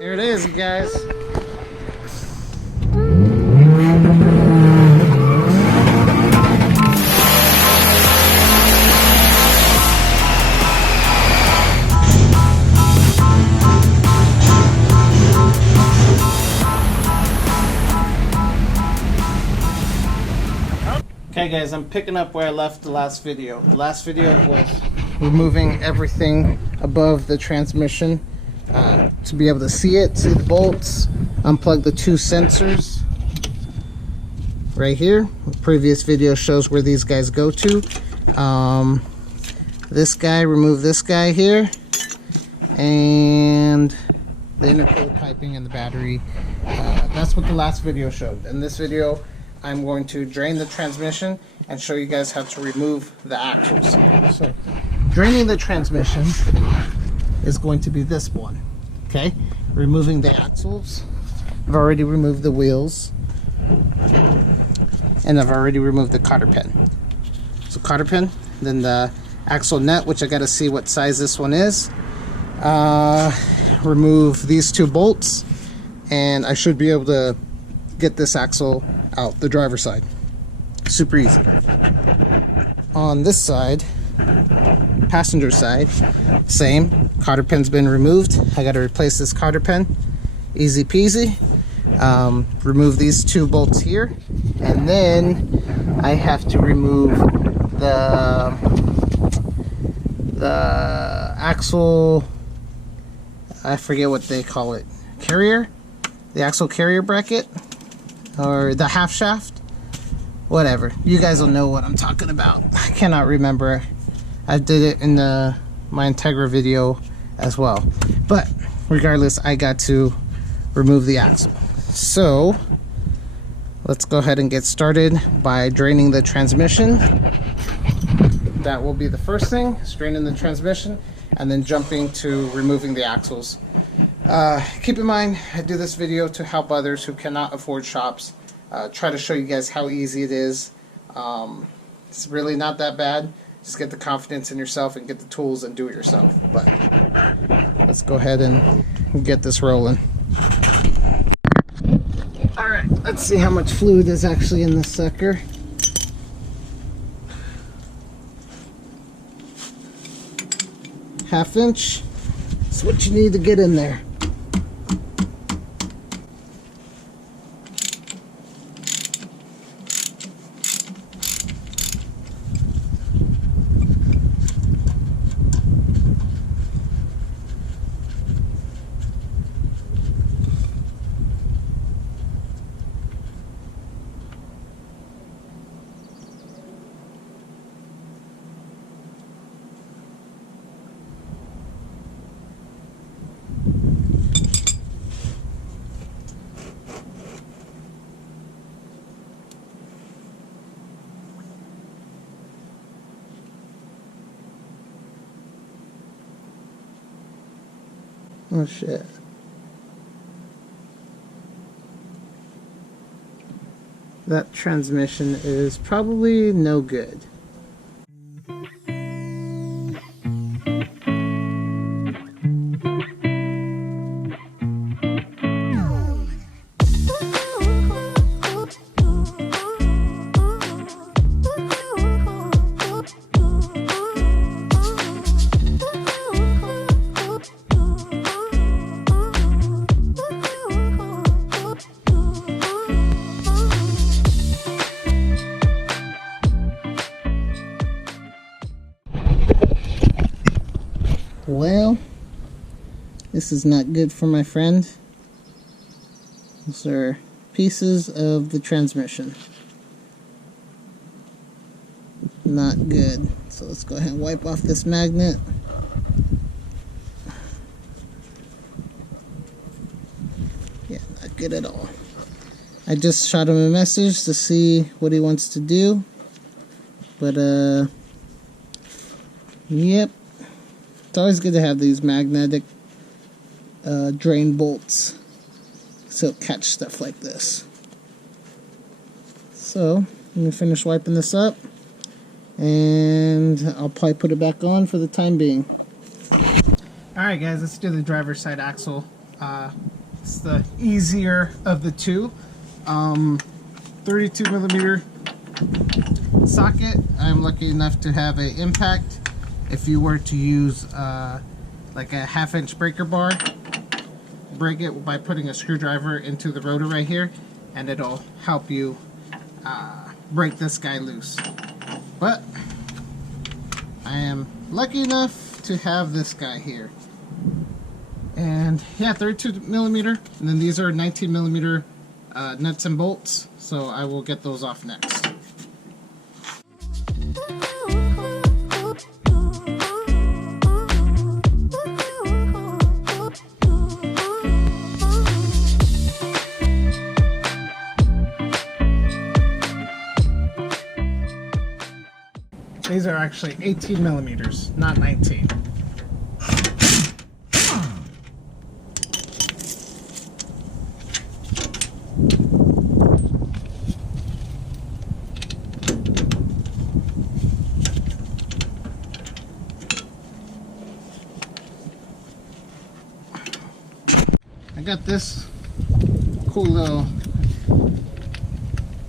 Here it is, guys. Okay guys, I'm picking up where I left the last video. The last video was removing everything above the transmission to be able to see it, see the bolts, unplug the two sensors right here. The previous video shows where these guys go to. This guy, remove this guy here, and the intercooler piping and the battery. That's what the last video showed. In this video, I'm going to drain the transmission and show you guys how to remove the axles. So, draining the transmission is going to be this one. Okay, removing the axles. I've already removed the wheels, and I've already removed the cotter pin. So cotter pin, then the axle nut, which I got to see what size this one is. Remove these two bolts, and I should be able to get this axle out the driver's side. Super easy. On this side, passenger side, same. Cotter pin's been removed. I got to replace this cotter pin. Easy peasy. Remove these two bolts here, and then I have to remove the axle. I forget what they call it. Carrier, the axle carrier bracket, or the half shaft. Whatever, you guys will know what I'm talking about. I cannot remember. I did it in my Integra video as well, but regardless, I got to remove the axle. So let's go ahead and get started by draining the transmission. That will be the first thing, draining the transmission, and then jumping to removing the axles. Keep in mind, I do this video to help others who cannot afford shops. Try to show you guys how easy it is. It's really not that bad. Just get the confidence in yourself and get the tools and do it yourself. But let's go ahead and get this rolling. Alright, let's see how much fluid is actually in this sucker. Half inch. That's what you need to get in there. Oh shit. That transmission is probably no good. Well, this is not good for my friend. These are pieces of the transmission. Not good. So let's go ahead and wipe off this magnet. Yeah, not good at all. I just shot him a message to see what he wants to do. But, yep. It's always good to have these magnetic drain bolts so it'll catch stuff like this. So, let me finish wiping this up, and I'll probably put it back on for the time being. Alright guys, let's do the driver's side axle. It's the easier of the two. 32 millimeter socket. I'm lucky enough to have an impact. If you were to use like a 1/2 inch breaker bar, break it by putting a screwdriver into the rotor right here, and it'll help you break this guy loose. But I am lucky enough to have this guy here. And yeah, 32 millimeter, and then these are 19 millimeter nuts and bolts, so I will get those off next. These are actually 18 millimeters, not 19. I got this cool little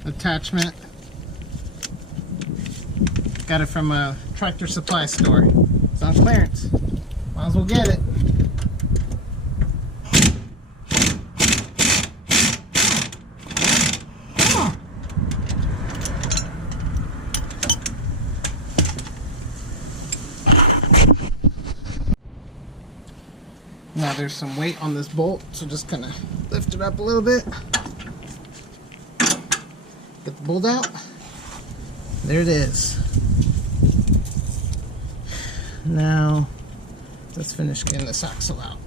attachment. Got it from a tractor supply store. It's on clearance. Might as well get it. Now there's some weight on this bolt, so just kind of lift it up a little bit. Get the bolt out. There it is. Now let's finish getting this axle out.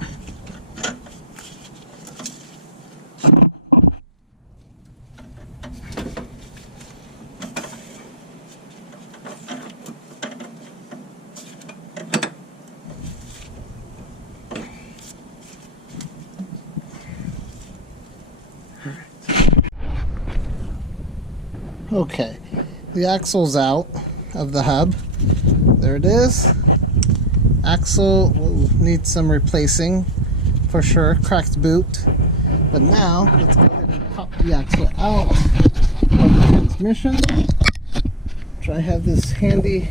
Okay, the axle's out of the hub. There it is. Axle will need some replacing for sure, cracked boot. But now let's go ahead and pop the axle out of the transmission. Try to have this handy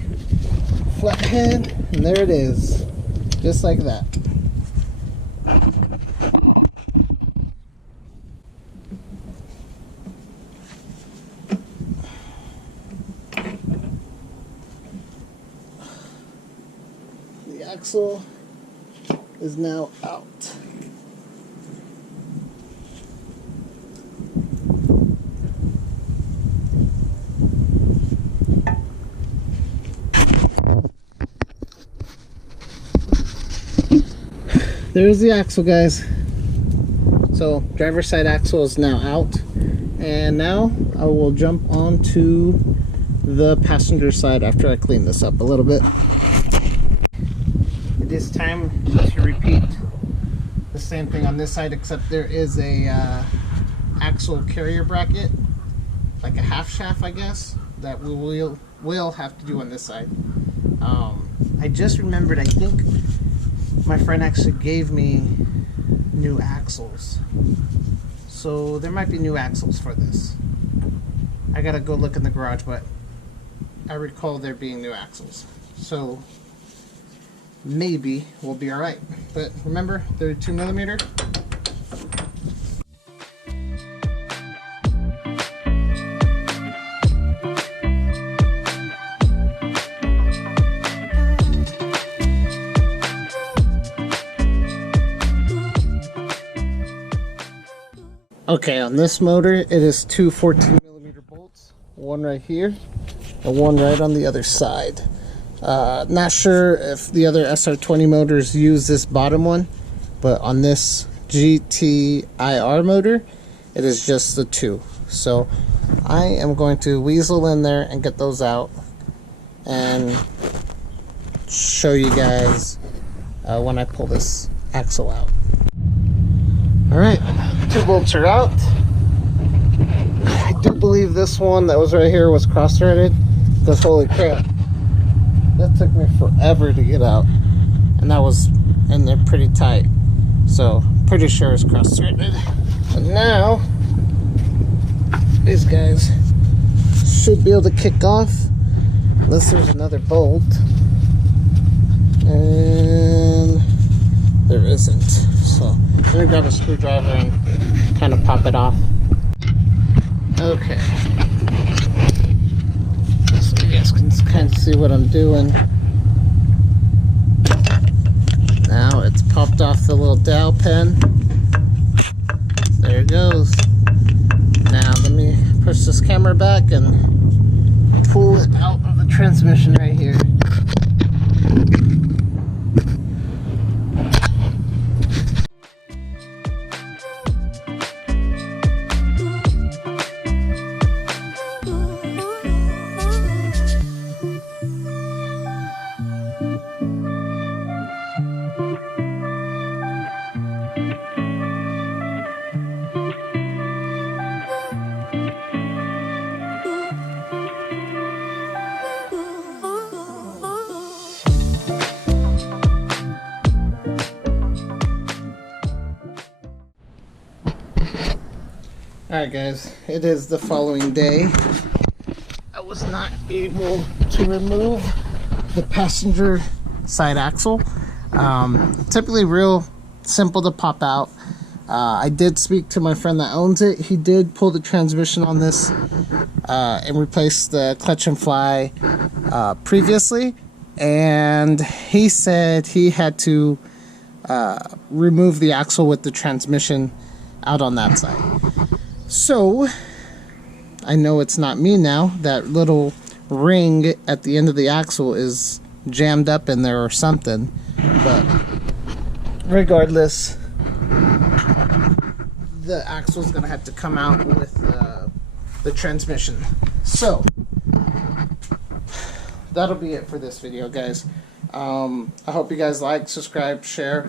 flathead, and there it is, just like that. The axle is now out. There's the axle, guys. So driver's side axle is now out, and now I will jump onto the passenger side after I clean this up a little bit. It is time to repeat the same thing on this side, except there is a axle carrier bracket, like a half shaft, I guess, that we will have to do on this side. I just remembered, I think my friend actually gave me new axles, so there might be new axles for this. I gotta go look in the garage, but I recall there being new axles, so maybe we'll be alright. But remember, they're 2 millimeter. Okay, on this motor, it is two 14 millimeter bolts, one right here and one right on the other side. Not sure if the other SR20 motors use this bottom one, but on this gti-r motor, it is just the two. So I am going to weasel in there and get those out and show you guys when I pull this axle out. Alright, two bolts are out. I do believe this one that was right here was cross-threaded, because holy crap, that took me forever to get out, and that was in there pretty tight. So pretty sure it's cross-threaded. And now these guys should be able to kick off unless there's another bolt, and there isn't. So I'm gonna grab a screwdriver and kind of pop it off. Okay, so you guys can kind of see what I'm doing. Now it's popped off the little dowel pin. There it goes. Now let me push this camera back and pull it out of the transmission right here. Alright guys, it is the following day. I was not able to remove the passenger side axle. Typically real simple to pop out. I did speak to my friend that owns it. He did pull the transmission on this and replace the clutch and fly previously, and he said he had to remove the axle with the transmission out on that side. So I know it's not me now. That little ring at the end of the axle is jammed up in there or something, but regardless, the axle is gonna have to come out with the transmission. So that'll be it for this video, guys. I hope you guys like, subscribe, share.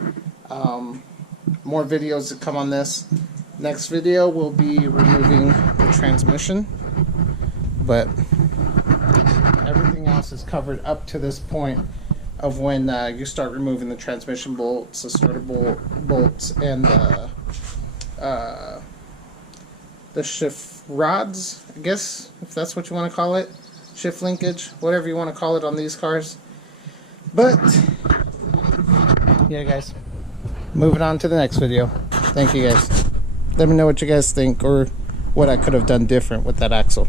More videos to come on this. Next video will be removing the transmission, but everything else is covered up to this point of when you start removing the transmission bolts, the starter bolts, and the shift rods, I guess, if that's what you want to call it, shift linkage, whatever you want to call it on these cars. But yeah guys, moving on to the next video. Thank you guys. Let me know what you guys think, or what I could have done different with that axle.